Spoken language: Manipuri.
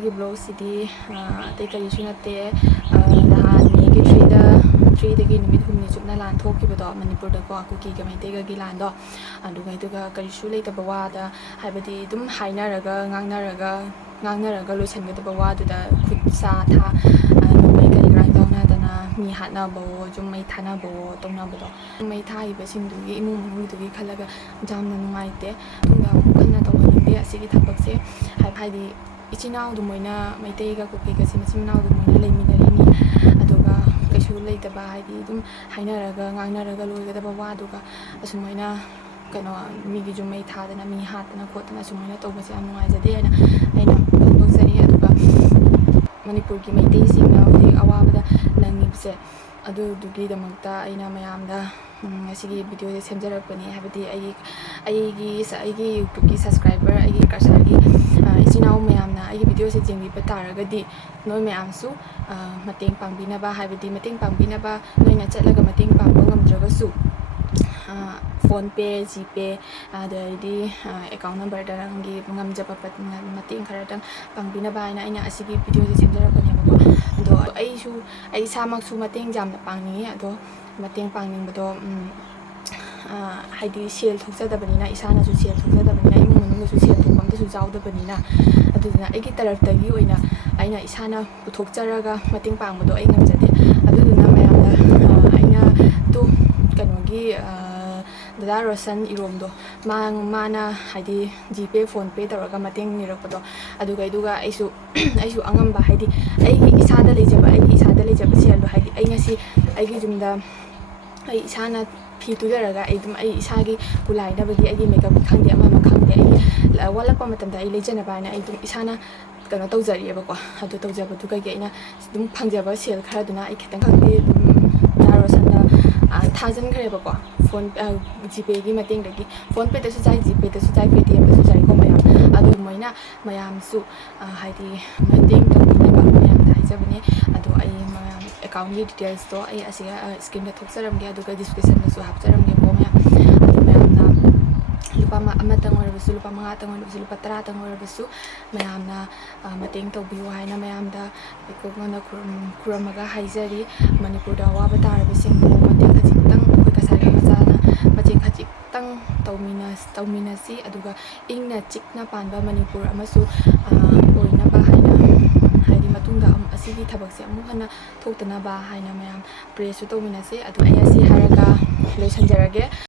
ꯑꯁꯤꯒꯤ ꯕ꯭ꯂꯣꯒꯁꯤꯗꯤ ꯑꯇꯩ ꯀꯔꯤꯁꯨ ꯅꯠꯇꯦ ꯅꯍꯥꯟ ꯃꯦꯒꯤ 3ꯗꯒꯤ ꯅꯨꯃꯤꯠ 6ꯅꯤ ꯆꯨꯞꯅ ꯂꯥꯟ ꯊꯣꯛꯈꯤꯕꯗꯣ ꯃꯅꯤꯄꯨꯔꯗꯀꯣ ꯀꯨꯀꯤꯒ ꯃꯩꯇꯩꯒꯒꯤ ꯂꯥꯟꯗꯣ ꯑꯗꯨꯒ ꯀꯔꯤꯁꯨ ꯂꯩꯇꯕ ꯋꯥꯗ ꯍꯥꯏꯕꯗꯤ ꯑꯗꯨꯝ ꯍꯥꯏꯅꯔꯒ ꯉꯥꯡꯅꯔꯒ ꯂꯣꯏꯁꯤꯟꯒꯗꯕ ꯋꯥꯗꯨꯗ ꯈꯨꯠ ꯁꯥ ꯊꯥ ꯅꯣꯡꯃꯩ ꯀꯔꯤ ꯀꯔꯥ ꯌꯥꯎꯅꯗꯅ ꯃꯤ ꯍꯥꯠꯅꯕꯋꯣ ꯁꯨꯝ ꯃꯩ ꯊꯥꯅꯕꯋꯣ ꯇꯧꯅꯕꯗꯣ ꯃꯩ ꯊꯥꯈꯤꯕꯁꯤꯡꯗꯨꯒꯤ ꯏꯃꯨꯡ ꯃꯅꯨꯡꯗꯨꯒꯤ ꯈꯜꯂꯒ ꯌꯥꯝꯅ ꯅꯨꯡꯉꯥꯏꯇꯦ ꯃꯇꯨꯡꯗ ꯑꯃꯨꯛ ꯍꯟꯅ ꯇꯧꯍꯟꯅꯤꯡꯗꯦ ꯑꯁꯤꯒꯤ ꯊꯕꯛꯁꯦ ꯍꯥꯏꯗꯤ ꯏꯆꯤꯟ ꯏꯅꯥꯎꯗꯨ ꯃꯣꯏꯅ ꯃꯩꯇꯩꯒ ꯀꯨꯀꯤꯒꯁꯤ ꯃꯆꯤꯟ ꯃꯅꯥꯎꯗꯨ ꯃꯣꯏꯅ ꯂꯩꯃꯤꯟꯅꯔꯤꯅꯤ ꯑꯗꯨꯒ ꯀꯩꯁꯨ ꯂꯩꯇꯕ ꯍꯥꯏꯗꯤ ꯑꯗꯨꯝ ꯍꯥꯏꯅꯔꯒ ꯉꯥꯡꯅꯔꯒ ꯂꯣꯏꯒꯗꯕ ꯋꯥꯗꯨꯒ ꯑꯁꯨꯃꯥꯏꯅ ꯃꯤꯒꯤ ꯌꯨꯝ ꯃꯩ ꯊꯥꯗꯅ ꯃꯤ ꯍꯥꯠꯇꯅ ꯈꯣꯠꯇꯅ ꯑꯁꯨꯃꯥꯏꯅ ꯇꯧꯕꯁꯦ ꯌꯥꯝ ꯅꯨꯡꯉꯥꯏꯖꯗꯦ ꯍꯥꯏꯅ ꯑꯩꯅ ꯐꯣꯡꯗꯣꯛꯆꯔꯤ ꯑꯗꯨꯒ ꯃꯅꯤꯄꯨꯔꯒꯤ ꯃꯩꯇꯩꯁꯤꯡꯅ ꯍꯧꯖꯤꯛ ꯑꯋꯥꯕꯗ ꯅꯪꯉꯤꯕꯁꯦ ꯑꯗꯨꯗꯨꯒꯤꯗꯃꯛꯇ ꯑꯩꯅ ꯃꯌꯥꯝꯗ ꯉꯁꯤꯒꯤ ꯚꯤꯗꯤꯑꯣꯁꯦ ꯁꯦꯝꯖꯔꯛꯄꯅꯤ ꯍꯥꯏꯕꯗꯤ ꯑꯩꯒꯤ ꯌꯨꯇ꯭ꯌꯨꯕꯀꯤ ꯁꯕꯁꯀ꯭ꯔꯥꯏꯕꯔ ꯑꯩꯒꯤ ꯀꯔꯁꯥꯔꯒꯤ ꯏꯆꯤꯟ ꯏꯅꯥꯎ ꯃꯌꯥꯝꯅ ꯑꯩꯒꯤ ꯚꯤꯗꯤꯑꯣꯁꯦ ꯌꯦꯡꯕꯤꯕ ꯇꯥꯔꯒꯗꯤ ꯅꯣꯏ ꯃꯌꯥꯝꯁꯨ ꯃꯇꯦꯡ ꯄꯥꯡꯕꯤꯅꯕ ꯍꯥꯏꯕꯗꯤ ꯃꯇꯦꯡ ꯄꯥꯡꯕꯤꯅꯕ ꯅꯣꯏꯅ ꯆꯠꯂꯒ ꯃꯇꯦꯡ ꯄꯥꯡꯕ ꯉꯝꯗ꯭ꯔꯒꯁꯨ ꯐꯣꯟꯄꯦ ꯖꯤꯄꯦ ꯑꯗꯩꯗꯤ ꯑꯦꯀꯥꯎꯟ ꯅꯝꯕꯔꯗ ꯅꯪꯒꯤ ꯉꯝꯖꯕ ꯃꯇꯦꯡ ꯈꯔꯗꯪ ꯄꯥꯡꯕꯤꯅꯕ ꯍꯥꯏꯅ ꯑꯩꯅ ꯑꯁꯤꯒꯤ ꯚꯤꯗꯤꯑꯣꯁꯦ ꯁꯦꯝꯖꯔꯛꯄꯅꯦꯕꯀꯣ ꯑꯗꯣ ꯑꯩ ꯏꯁꯥꯃꯛꯁꯨ ꯃꯇꯦꯡ ꯌꯥꯝꯅ ꯄꯥꯡꯅꯤꯡꯉꯤ ꯑꯗꯣ ꯃꯇꯦꯡ ꯄꯥꯡꯅꯤꯡꯕꯗꯣ ꯍꯥꯏꯗꯤ ꯁꯦꯜ ꯊꯣꯛꯆꯗꯕꯅꯤꯅ ꯏꯁꯥꯅꯁꯨ ꯁꯦꯜ ꯊꯣꯛꯆꯗꯕꯅꯤ나 ꯏꯃꯨꯡ ꯃꯅꯨꯡꯗꯁꯨ ꯁꯦꯜ ꯊꯣꯛꯄ ꯑꯝꯇꯁꯨ ꯌꯥꯎꯗꯕꯅꯤꯅ ꯑꯗꯨꯗꯨꯅ ꯑꯩꯒꯤ ꯇꯔꯐꯇꯒꯤ ꯑꯣꯏꯅ ꯑꯩꯅ ꯏꯁꯥꯅ ꯄꯨꯊꯣꯛꯆꯔꯒ ꯃꯇꯦꯡ ꯄꯥꯡꯕꯗꯣ ꯑꯩ ꯉꯝꯖꯗꯦ ꯑꯗꯨꯗꯨꯅ ꯃꯌꯥꯝꯗ ꯑꯩꯅ ꯀꯩꯅꯣꯒꯤ ꯗꯗꯥ ꯔꯣꯁꯟ ꯏꯔꯣꯝꯗꯣ ꯃꯥꯅ ꯍꯥꯏꯗꯤ ꯖꯤꯄꯦ ꯐꯣꯟꯄꯦ ꯇꯧꯔꯒ ꯃꯇꯦꯡ ꯅꯤꯔꯛꯄꯗꯣ ꯑꯗꯨꯒ ꯑꯩꯁꯨ ꯑꯉꯝꯕ ꯍꯥꯏꯗꯤ ꯑꯩꯒꯤ ꯏꯁꯥꯗ ꯂꯩꯖꯕ ꯁꯦꯜꯗꯣ ꯍꯥꯏꯗꯤ ꯑꯩ ꯉꯁꯤ ꯑꯩꯒꯤ ꯌꯨꯝꯗ ꯑꯩ ꯏꯁꯥꯅ ꯐꯤ ꯇꯨꯖꯔꯒ ꯑꯩ ꯏꯁꯥꯒꯤ ꯀꯨꯂꯥꯏꯅꯕꯒꯤ ꯑꯩꯒꯤ ꯃꯦꯀꯞꯀꯤ ꯈꯪꯗꯦ ꯑꯃ ꯈꯪꯗꯦ ꯑꯩ ꯋꯥꯠꯂꯛꯄ ꯃꯇꯝꯗ ꯑꯩ ꯂꯩꯖꯅꯕ ꯍꯥꯏꯅ ꯑꯩ ꯑꯗꯨꯝ ꯏꯁꯥꯅ ꯇꯧꯖꯔꯤꯑꯕꯀꯣ ꯑꯗꯨ ꯇꯧꯖꯕꯗꯨꯒꯤ ꯑꯩꯅ ꯑꯗꯨꯝ ꯐꯪꯖꯕ ꯁꯦꯜ ꯈꯔꯗꯨꯅ ꯑꯩ ꯈꯤꯇꯪ ꯈꯪꯗꯦ ꯗꯥ ꯔꯣꯁꯟꯗ ꯊꯥꯖꯤꯟꯈ꯭ꯔꯦꯕꯀꯣ ꯖꯤꯄꯦꯒꯤ ꯃꯇꯦꯡꯗꯒꯤ ꯐꯣꯟꯄꯦꯗꯁꯨ ꯆꯥꯏ ꯖꯤꯄꯦꯗꯁꯨ ꯆꯥꯏ ꯄꯦꯇꯤꯑꯦꯝꯗꯁꯨ ꯆꯥꯏꯀꯣ ꯃꯌꯥꯝ ꯑꯗꯨ ꯃꯣꯏꯅ ꯃꯌꯥꯝꯁꯨ ꯍꯥꯏꯗꯤ ꯃꯇꯦꯡ ꯇꯧꯕꯤꯅꯕ ꯃꯌꯥꯝꯗ ꯍꯥꯏꯖꯕꯅꯦ ꯑꯗꯣ ꯑꯩ ꯃꯌꯥꯝ ꯑꯦꯀꯥꯎꯟꯒꯤ ꯗꯤꯇꯦꯜꯁꯇꯣ ꯑꯩ ꯑꯁꯤꯒ ꯁ꯭ꯀ꯭ꯔꯤꯟꯗ ꯊꯣꯛꯆꯔꯝꯒꯦ ꯑꯗꯨꯒ ꯗꯤꯁꯀ꯭ꯔꯤꯞꯁꯟꯗꯁꯨ ꯍꯥꯞꯆꯔꯝꯒꯦꯀꯣ ꯃꯌꯥꯝ ꯑꯗꯨ ꯃꯌꯥꯝꯅ ꯂꯨꯄꯥ ꯑꯃꯇꯪ ꯑꯣꯏꯔꯕꯁꯨ ꯂꯨꯄꯥ 5ꯇꯪ ꯑꯣꯏꯔꯕꯁꯨ ꯂꯨꯄꯥ 10ꯇꯪ ꯑꯣꯏꯔꯕꯁꯨ ꯃꯌꯥꯝꯅ ꯃꯇꯦꯡ ꯇꯧꯕꯤꯌꯨ ꯍꯥꯏꯅ ꯃꯌꯥꯝꯗ ꯑꯩꯈꯣꯏꯅ ꯈꯨꯔꯨꯝꯃꯒ ꯍꯥꯏꯖꯔꯤ ꯃꯅꯤꯄꯨꯔꯗ ꯑꯋꯥꯕ ꯇꯥꯔꯕꯁꯤꯡꯕꯨ ꯃꯇꯦꯡ ꯈꯖꯤꯛꯇꯪ ꯑꯩꯈꯣꯏ ꯀꯁꯥꯔꯤ ꯃꯆꯥꯅ ꯃꯇꯦꯡ ꯈꯖꯤꯛꯇꯪ ꯇꯧꯃꯤꯟꯅꯁꯤ ꯑꯗꯨꯒ ꯏꯪꯅ ꯆꯤꯛꯅ ꯄꯥꯟꯕ ꯃꯅꯤꯄꯨꯔ ꯑꯃꯁꯨ ꯑꯣꯏꯅꯕ ꯍꯥꯏꯅ ꯍꯥꯏꯗꯤ ꯃꯇꯨꯡꯗ ꯑꯁꯤꯒꯤ ꯊꯕꯛꯁꯦ ꯑꯃꯨꯛ ꯍꯟꯅ ꯊꯣꯛꯇꯅꯕ ꯍꯥꯏꯅ ꯃꯌꯥꯝ ꯄ꯭ꯔꯦꯁꯨ ꯇꯧꯃꯤꯟꯅꯁꯤ ꯑꯗꯨ ꯑꯩ ꯑꯁꯤ ꯍꯥꯏꯔꯒ ꯂꯣꯏꯁꯤꯟꯖꯔꯒꯦ